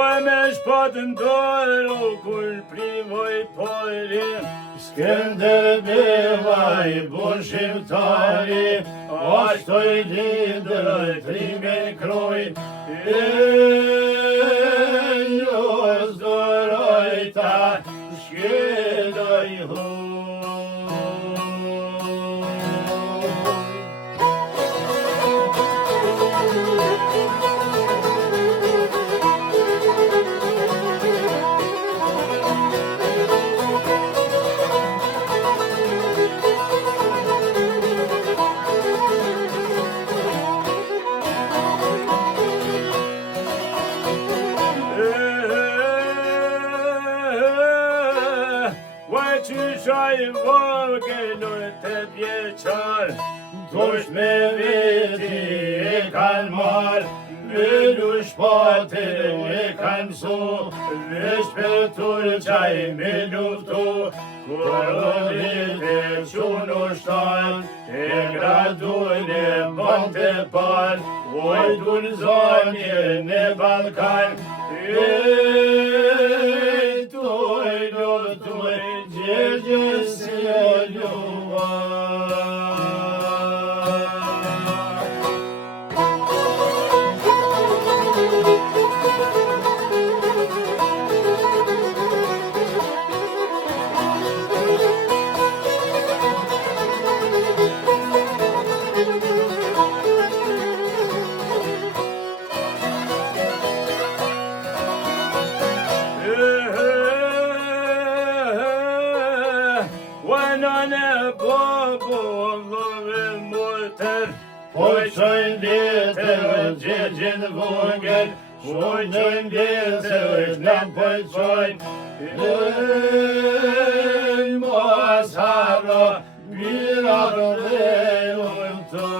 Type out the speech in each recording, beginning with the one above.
Po me shpatën dorë, kur privoj pori, Skënder Bevaj, bun shqiptari, ashtu i lidër, trimin kroj, jo zdoroj ta, shkedoj hu. Qyshaj vogëllur të vjeqar, Dush me veti e kan mar, Mylu shpatën e kan su, Vesh për turqaj me luftu, Kur e qunu shtan, E gradun e bën të par, Ojdun zonje në Balkan, Shojnë letër gjegjen vogël, Shojnë letër në pëllqojnë, Mos haro, birat dhe untoj.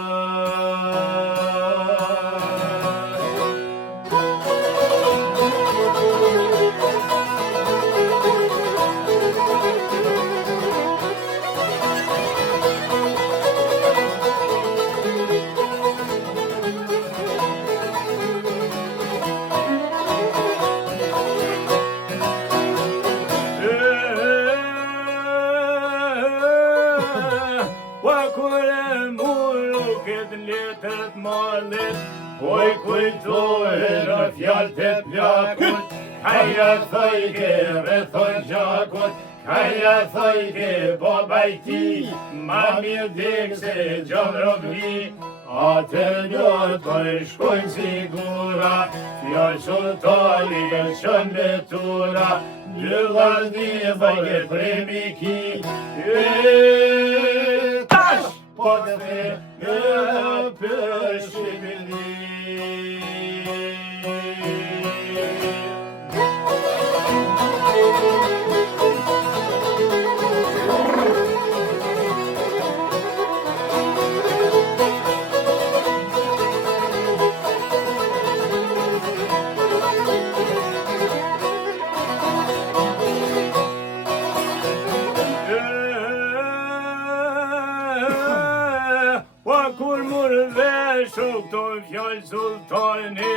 Oj kujtojnë në fjallë të plakut, Kaja thojke rëthon gjakut, Kaja thojke babaj ti, Ma mirë dek se gjanë rovni, Atër njotoj shkojnë sigura, Fjallë sultani qënë betura, Dy vazdi vajge premi ki, Tash po këthe për shqipini. Kur murë veshu këto fjallë sultani,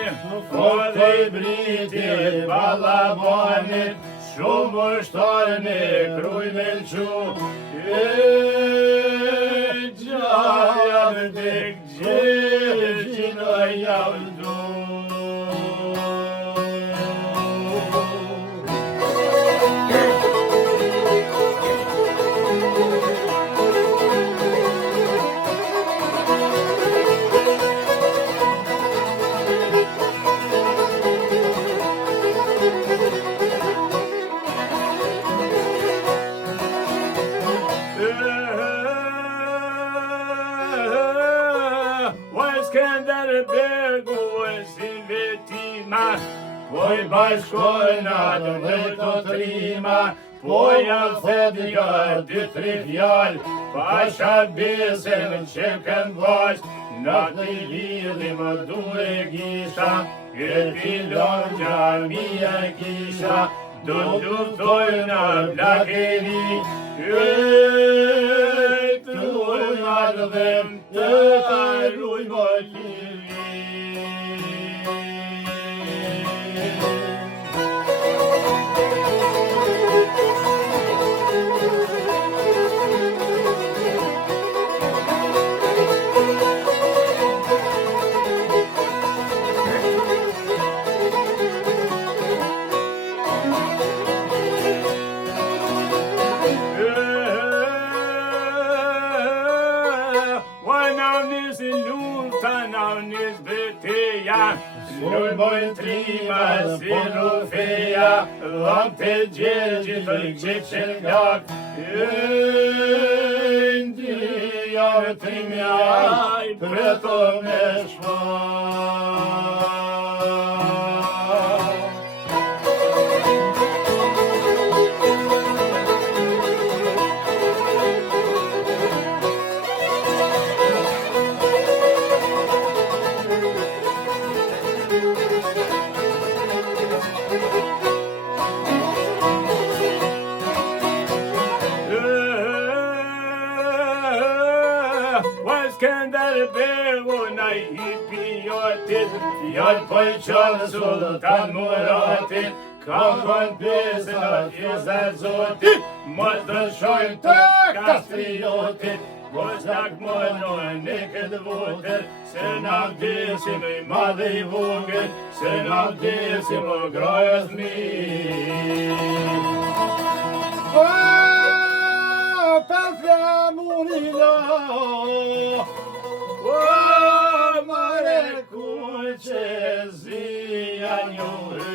Fodhe i britit balabanit, Shumë ushtarni kruj me lqu, Gjaja vëdek gjegjinë a javdu. Skënder Begu e si vetima, Poj bashkojnë atë dhe të trima, Poj alfedja dy tri fjallë, Pasha besen që kën vash, Në të lidhi më dure gisha, E pilon gjamia kisha, Do luftojnë në plakeri, Ardhem të kaluj më kiri. trima si Rufeja, dham të gjergjit të qeqen gjak. India trimja, për të me shfaq. Skender Begu na I piotit, fjall për qëllë sultan Muratit, kam kënë besën o Izet Zotit, mos dëshojnë të kastriotit, mos nak mënojnë në këtë votër, se na vdesim I madhe I vogël, se na vdesim o grajës mirë. Pelfja munila, o mare ku që zia njërë,